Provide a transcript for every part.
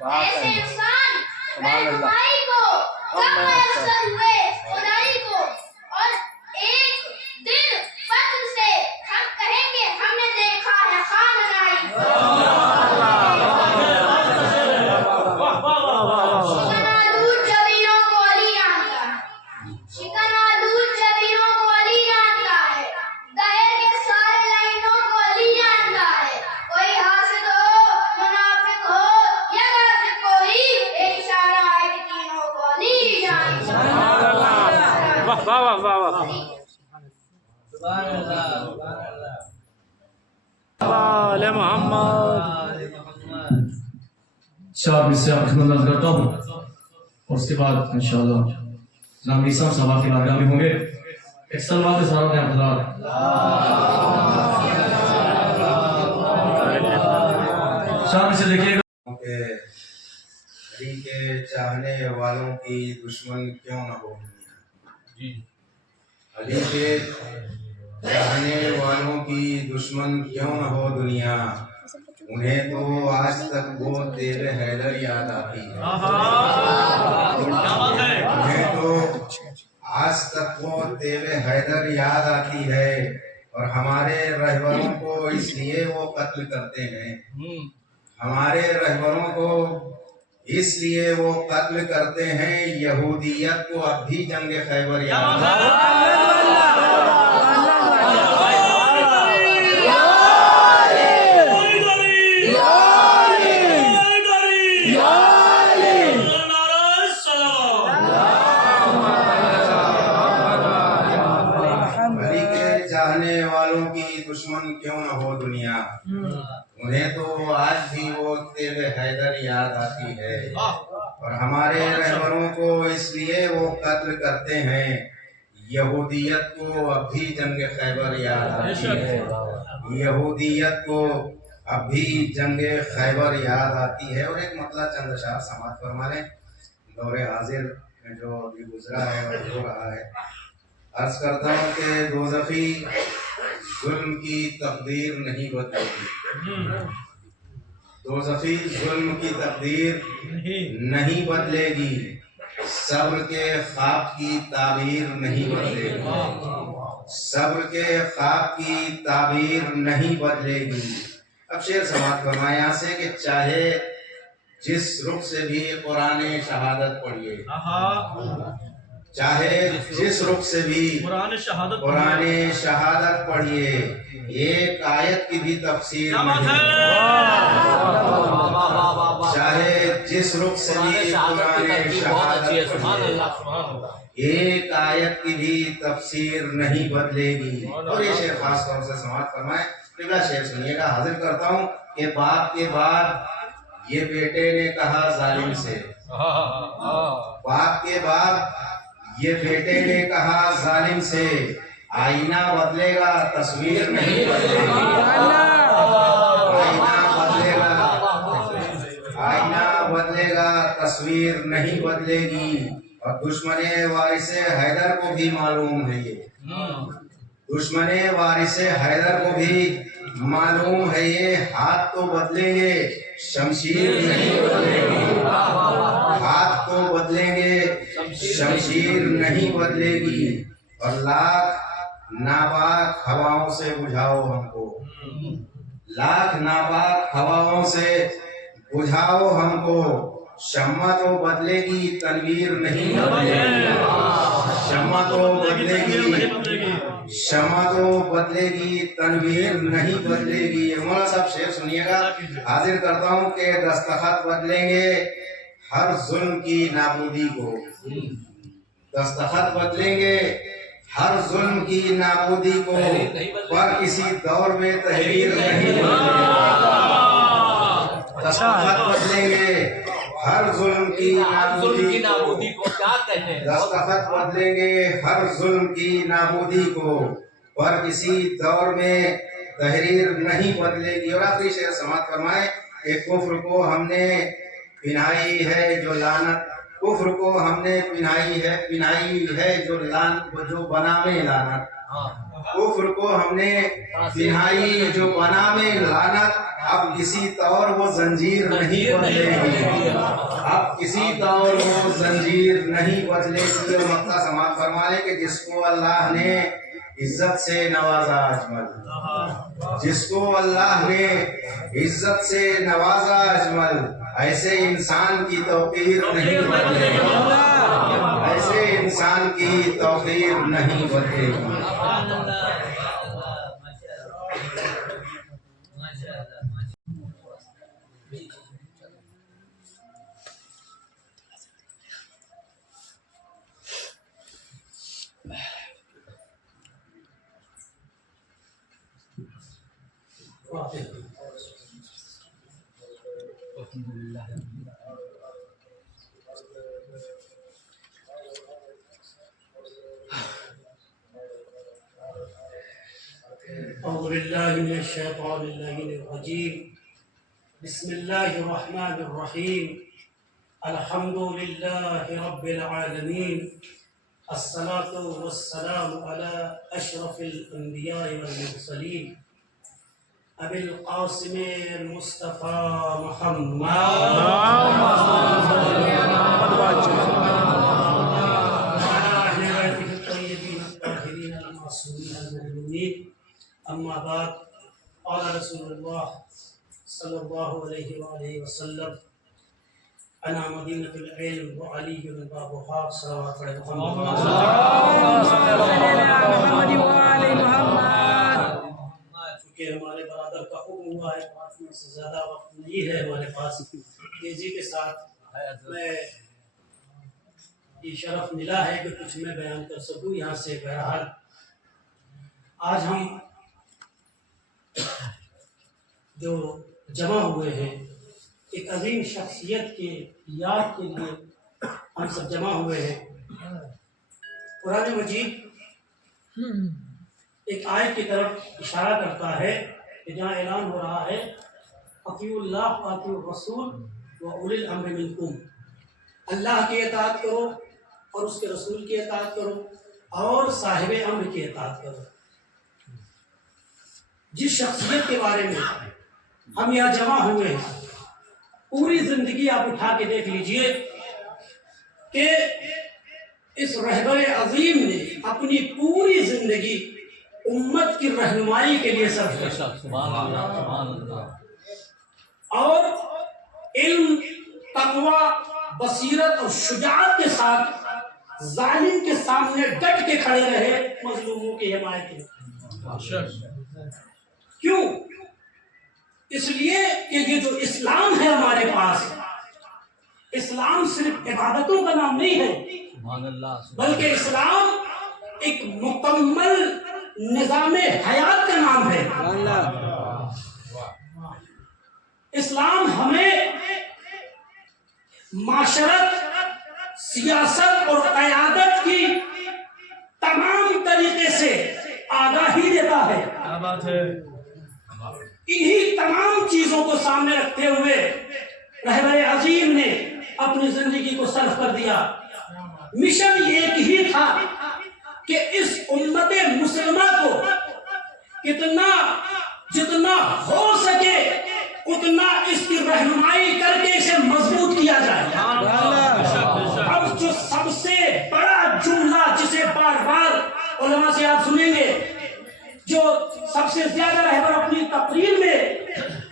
ऐसे इंसान रहनुमाई को कब मयस्सर हुए खुदाई को, और एक दिन फख्र से हम कहेंगे हमने देखा है खाननाई। शिकनालूर जबीरों को अली जानता है, शिकनालूर जबीरों को अली जानता है, दहर के सारे लाइनों को अली जानता है। कोई हासिद हो, मुनाफिक हो या गाजिब, कोई एक इशारा है कि तीनों को अली जानता है। वाह वाह वाह वाह वाह आले मोहम्मद। शाह से अभिनंदन करता हूँ और उसके बाद इंशाअल्लाह जनाब ईसा साहब की बारगाह में होंगे। एक सलवात सारा ने अपना शाह से देखिएगा के अली के चाहने वालों की दुश्मन क्यों न हो दुनिया। अली के चाहने वालों की दुश्मन क्यों न हो दुनिया, उन्हें तो आज तक वो तेरे हैदर याद आती है। उन्हें तो आज तक वो तेरे हैदर याद आती है, और हमारे रहबरों को इसलिए वो कत्ल करते हैं। हमारे रहबरों को इसलिए वो कत्ल करते हैं, यहूदियत को अब भी जंग खैबर याद है। अली के चाहने वालों की दुश्मन क्यों न हो दुनिया, उन्हें तो आज भी वो तेरे हैदर याद आती है, और हमारे रहबरों को इसलिए वो कत्ल करते हैं, यहूदियत को अब भी जंग खैबर याद आती है। यहूदियत को अब भी जंग खैबर याद आती है। और एक मतलब चंद शाह समाज फरमा लें, दौरे हाजिर में जो अभी गुजरा है और हो रहा है। अर्ज करता हूँ कि दोज़खी जुल्म की तकदीर नहीं बदलेगी, दोज़खी जुल्म की तकदीर नहीं बदलेगी, सब्र के ख्वाब की ताबीर नहीं बदलेगी, सब्र के ख्वाब की ताबीर नहीं बदलेगी। अब शेर समाप्त फरमाए यहाँ से कि चाहे जिस रुख से भी कुरान शहादत पढ़िए, चाहे जिस रुख से भी कुरान शहादत पढ़िए, एक आयत की भी तफसीर नहीं, चाहे जिस रुख से भी कुरान शहादत पढ़िए, एक आयत की भी तफसीर नहीं बदलेगी। और ये शेर खास तौर से समाप्त फरमाए, अगला शेर सुनिएगा। हाजिर करता हूँ कि बाप के बाद ये बेटे ने कहा जालिम से, बाप के बाद ये बेटे ने कहा जालिम से, आईना बदलेगा तस्वीर नहीं बदलेगी, आईना बदलेगा, आईना बदलेगा तस्वीर नहीं बदलेगी। और दुश्मने वारिसे हैदर को भी मालूम है ये, दुश्मने वारिसे हैदर को भी मालूम है ये, हाथ तो बदलेंगे शमशीर नहीं बदलेगी, हाथ तो बदलेंगे शमशीर नहीं बदलेगी। और लाख नापाक हवाओं से बुझाओ हमको, लाख नापाक हवाओं से बुझाओ हमको, शम्मा तो बदलेगी तनवीर नहीं बदलेगी, शम्मा तो बदलेगी, शम्मा तो बदलेगी तनवीर नहीं बदलेगी। मौलाना साहब शेर सुनिएगा। हाजिर करता हूँ कि दस्तखत बदलेंगे हर जुल्म की नाबूदी को, दस्तखत बदलेंगे हर जुल्म की नाबूदी को, पर किसी दौर में तहरीर नहीं बदलेगी, दस्तखत बदलेंगे हर जुल्म की नाबूदी को, क्या कहते हैं, दस्तखत बदलेंगे हर जुल्म की नाबूदी को, पर किसी दौर में तहरीर नहीं बदलेगी। और आखिरी शेर समाप्त फरमाए कि कुफ्र को हमने पिन्हाई है जो लानत, कुफ्र को हमने पिन्हाई है जो लानत, जो बनावे लानत, کفر کو ہم نے پہنائی جو بنا میں لعنت، اب کسی طور وہ زنجیر نہیں بدلے گی، اب کسی طور وہ زنجیر نہیں بدلے گی۔ اور مقطع سماعت فرما لے کہ جس کو اللہ نے عزت سے نوازا اجمل، جس کو اللہ نے عزت سے نوازا اجمل، ایسے انسان کی توقیر نہیں بدلے گی، ایسے انسان کی توقیر نہیں بدلے گی۔ أعوذ بالله من الشيطان اللعين الرجيم. بسم الله الرحمن الرحيم. الحمد لله رب العالمين. الصلاة والسلام على أشرف الأنبياء والمرسلين أبي القاسم المصطفى محمد وعلى أهل بيته الطيبين الطاهرين المعصومين المؤمنين. أما بعد، قال رسول الله صلى الله عليه وآله وسلم: أنا مدينة العلم وعلي بابها. صلوات چونکہ ہمارے برادر کا حکم ہوا ہے، 5 منٹ سے زیادہ وقت نہیں ہے ہمارے پاس، تیزی کے ساتھ میں یہ شرف ملا ہے کہ کچھ میں بیان کر سکوں یہاں سے۔ بہرحال آج ہم جو جمع ہوئے ہیں ایک عظیم شخصیت کے یاد کے لیے ہم سب جمع ہوئے ہیں۔ قرآن مجید ایک آیت کی طرف اشارہ کرتا ہے کہ جہاں اعلان ہو رہا ہے اطیعوا اللہ واطیعوا الرسول واولی الامر منکم، اللہ کی اطاعت کرو اور اس کے رسول کی اطاعت کرو اور صاحب امر کی اطاعت کرو۔ جس شخصیت کے بارے میں ہم یہاں جمع ہوئے ہیں، پوری زندگی آپ اٹھا کے دیکھ لیجئے کہ اس رہبر عظیم نے اپنی پوری زندگی امت کی رہنمائی کے لیے صرف کی، اور علم، تقوی، بصیرت اور شجاعت کے ساتھ ظالم کے سامنے ڈٹ کے کھڑے رہے مظلوموں کی حمایت میں۔ کیوں؟ اس لیے کہ یہ جو اسلام ہے ہمارے پاس، اسلام صرف عبادتوں کا نام نہیں ہے، بلکہ اسلام ایک مکمل نظام حیات کا نام ہے۔ اسلام ہمیں معاشرت، سیاست اور قیادت کی تمام طریقے سے آگاہی دیتا ہے۔ انہی تمام چیزوں کو سامنے رکھتے ہوئے رہبر عظیم نے اپنی زندگی کو صرف کر دیا۔ مشن ایک ہی تھا کہ اس امت مسلمہ کو جتنا ہو سکے اتنا اس کی رہنمائی کر کے اسے مضبوط کیا جائے۔ اب جو سب سے بڑا جملہ جسے بار بار علماء سے آپ سنیں گے، جو سب سے زیادہ رہبر اپنی تقریر میں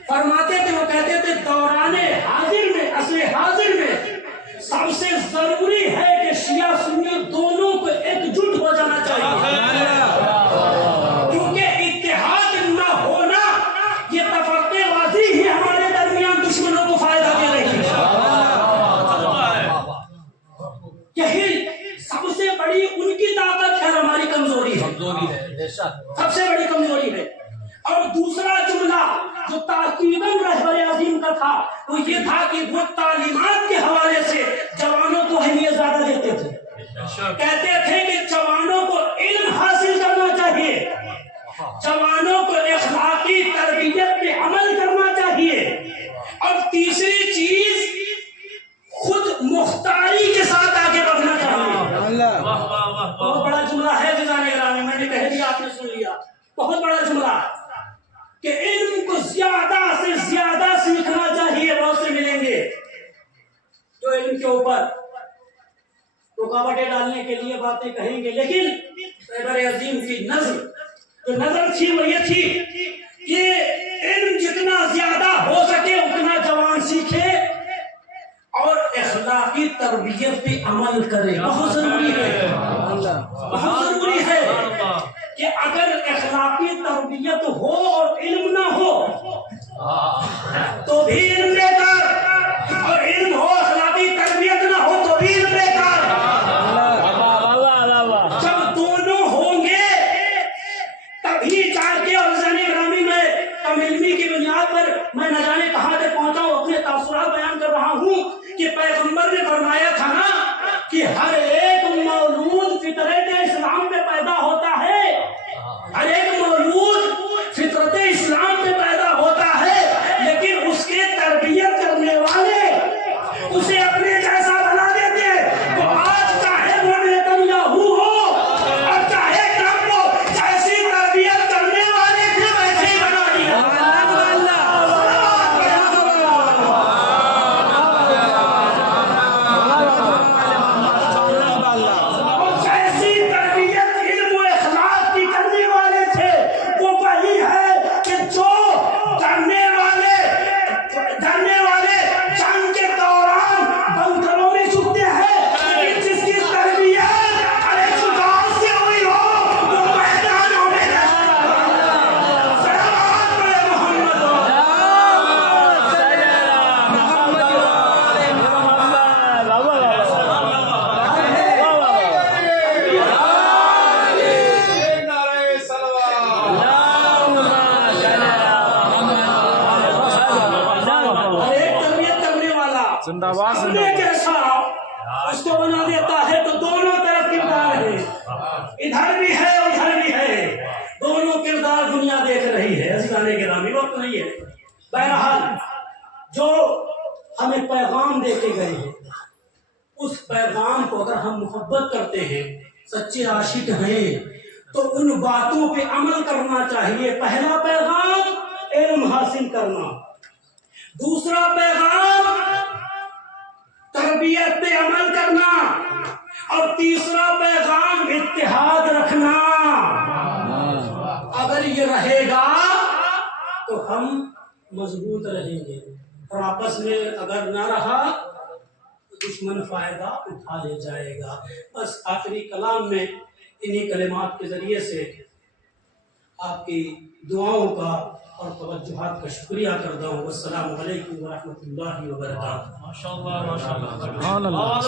فرماتے تھے، وہ کہتے تھے دوران حاضر میں، عصر حاضر میں سب سے ضروری ہے کہ شیعہ سنی دونوں کو ایک جٹ ہو جانا چاہیے، کیونکہ اتحاد نہ ہونا یہ تفرقے بازی ہی ہمارے درمیان دشمنوں کو فائدہ دے رہی ہے۔ یہی سب سے بڑی ان کی طاقت ہے، ہماری کمزوری ہے، سب سے بڑی کمزوری ہے۔ اور دوسرا جملہ جو تاکیداً رہبر عظیم کا تھا وہ یہ تھا کہ وہ تعلیمات کے حوالے سے جوانوں کو اہمیت زیادہ دیتے تھے۔ کہتے تھے کہ جوانوں کو علم حاصل کرنا چاہیے، جوانوں کو اخلاقی تربیت پہ عمل کرنا چاہیے، اور تیسری چیز خود مختاری کے ساتھ آگے بڑھنا چاہیے۔ بہت بڑا جملہ ہے جزائر گرامی، میں نے کہہ دیا، آپ نے سن لیا۔ जो इल्म के ऊपर रुकावटें डालने के लिए बातें कहेंगे, लेकिन पैगम्बर अजीम की नजर थी वो ये थी कि इल्म जितना ज्यादा हो सके उतना जवान सीखे और इखलाकी तरबियत पे अमल करे। बहुत जरूरी है, बहुत जरूरी है कि अगर इखलाकी तरबियत हो और इल्म ना हो तो भी इल्म बेकार, और इल्म हो इखलाकी तरबियत ना हो तो भी इल्म बेकार। जब दोनों होंगे तभी जाके और जाने ग्रामी में कम इल्मी की बुनियाद पर मैं न जाने कहां तक पहुंचा हूं, अपने तासुरात बयान कर रहा हूं कि पैगंबर ने फरमाया था ना कि हर एक मौलूद फितरत इस्लाम पे पैदा होता है, हर एक मौलूद फितरत इस्लाम पे पैदा होता है, लेकिन उसके तरबियत करने वाले उसे अपने जैसा बना देते हैं। तो आज चाहे वो नेतन्याहू हो और चाहे ट्रंप हो, जैसी तरबियत करने वाले थे वैसे ही बना दिया। और जैसी तरबियत इल्म व इखलाक की करने वाले थे वो वही है कि जो जानने वाले जंग के दौरान बंकरों में छुपते हैं, लेकिन जिसकी तरबियत अरे जुबान से हुई हो वो मैदानों में सलावत पढ़े मोहम्मद। नारे सलवात। और एक तरबियत करने वाला जिंदाबाद, अपने जैसा उसको बना देता है तो दोनों तरफ किरदार है, इधर भी है उधर भी है, दोनों किरदार दुनिया देख रही है। अज़ीज़ाने गिरामी वक्त नहीं है। बहरहाल जो हमें पैगाम दे के गए हैं उस पैगाम को अगर हम मोहब्बत करते हैं, सच्चे आशिक हैं, तो उन बातों पे अमल करना चाहिए। पहला पैगाम इल्म हासिल करना, दूसरा पैगाम तरबियत पे अमल करना, और तीसरा पैगाम इत्तेहाद रखना। अगर ये रहेगा तो हम मजबूत रहेंगे, और आपस में अगर ना रहा दुश्मन फायदा उठा ले जाएगा। बस आखिरी कलाम में इन्हीं कलिमात के जरिए से आपकी दुआओं का और तवज्जुहात का शुक्रिया करता हूँ। अस्सलामु अलैकुम व रहमतुल्लाहि व बरकातुहू। सुभान अल्लाह।